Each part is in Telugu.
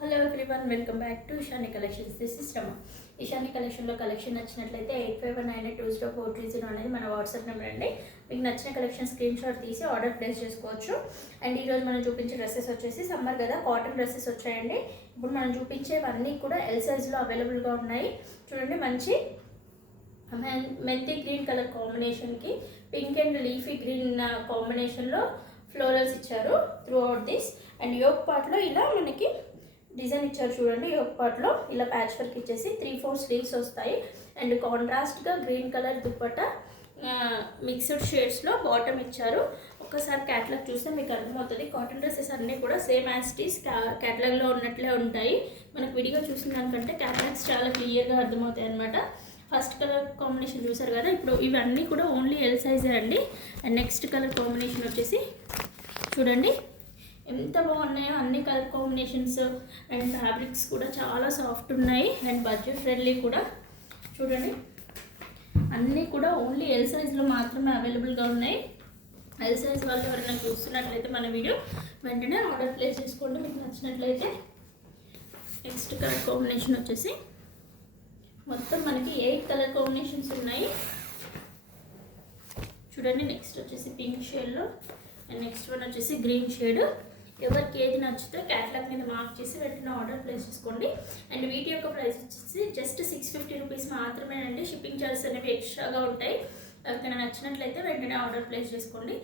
Hello everyone, welcome back to Ishani collections. This is Rama. Ishani కలెక్షన్లో కలెక్షన్ నచ్చినట్లయితే 85192043 అనేది మన వాట్సాప్ నెంబర్ అండి. మీకు నచ్చిన కలెక్షన్ స్క్రీన్ షాట్ తీసి ఆర్డర్ ప్లేస్ చేసుకోవచ్చు. అండ్ ఈరోజు మనం చూపించే డ్రెస్సెస్ వచ్చేసి సమ్మర్ కదా, కాటన్ డ్రెస్సెస్ వచ్చాయండి. ఇప్పుడు మనం చూపించేవన్నీ కూడా ఎల్ సైజ్లో అవైలబుల్గా ఉన్నాయి. చూడండి, మంచి మెంతి గ్రీన్ కలర్ కాంబినేషన్కి పింక్ అండ్ లీఫీ గ్రీన్ కాంబినేషన్లో ఫ్లోరల్స్ ఇచ్చారు throughout this. And yoke పార్ట్లో ఇలా మనకి డిజైన్ ఇచ్చారు. చూడండి, యోక్ పార్ట్లో ఇలా ప్యాచ్ వర్క్ ఇచ్చేసి 3-4 స్లీవ్స్ వస్తాయి. అండ్ కాంట్రాస్ట్గా గ్రీన్ కలర్ దుప్పట మిక్స్డ్ షేడ్స్లో బాటమ్ ఇచ్చారు. ఒక్కసారి క్యాటలాగ్ చూస్తే మీకు అర్థమవుతుంది. కాటన్ డ్రెస్సెస్ అన్నీ కూడా సేమ్ యాజ్ ఇట్ ఈస్ క్యాటలాగ్లో ఉన్నట్లే ఉంటాయి. మనకు విడిగా చూసిన దానికంటే క్యాటలాగ్స్ చాలా క్లియర్గా అర్థమవుతాయి అనమాట. ఫస్ట్ కలర్ కాంబినేషన్ చూసారు కదా, ఇప్పుడు ఇవన్నీ కూడా ఓన్లీ ఎల్ సైజే అండి. అండ్ నెక్స్ట్ కలర్ కాంబినేషన్ వచ్చేసి చూడండి ఎంత బాగున్నాయో, అన్ని కలర్ కాంబినేషన్స్ అండ్ ఫ్యాబ్రిక్స్ కూడా చాలా సాఫ్ట్ ఉన్నాయి అండ్ బడ్జెట్ ఫ్రెండ్లీ కూడా. చూడండి, అన్నీ కూడా ఓన్లీ ఎల్ సైజ్లో మాత్రమే అవైలబుల్గా ఉన్నాయి. ఎల్ సైజ్ వాళ్ళు ఎవరైనా చూస్తున్నట్లయితే మన వీడియో వెంటనే ఆర్డర్ ప్లేస్ చేసుకోండి మీకు నచ్చినట్లయితే. నెక్స్ట్ కలర్ కాంబినేషన్ వచ్చేసి మొత్తం మనకి 8 కలర్ కాంబినేషన్స్ ఉన్నాయి. చూడండి, నెక్స్ట్ వచ్చేసి పింక్ షేడ్లో అండ్ నెక్స్ట్ వన్ వచ్చేసి గ్రీన్ షేడ్. ఎవరికి ఏది నచ్చితే క్యాటలాగ్ మీద మార్క్ చేసి వెంటనే ఆర్డర్ ప్లేస్ చేసుకోండి. అండ్ వీటి యొక్క ప్రైస్ వచ్చేసి జస్ట్ 650 రూపీస్ మాత్రమే అండి. షిప్పింగ్ చార్జెస్ అనేవి ఎక్స్ట్రాగా ఉంటాయి. ఎవరికైనా నచ్చినట్లయితే వెంటనే ఆర్డర్ ప్లేస్ చేసుకోండి.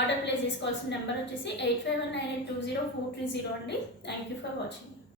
ఆర్డర్ ప్లేస్ చేసుకోవాల్సిన నెంబర్ వచ్చేసి 8519820430 అండి. Thank you for watching.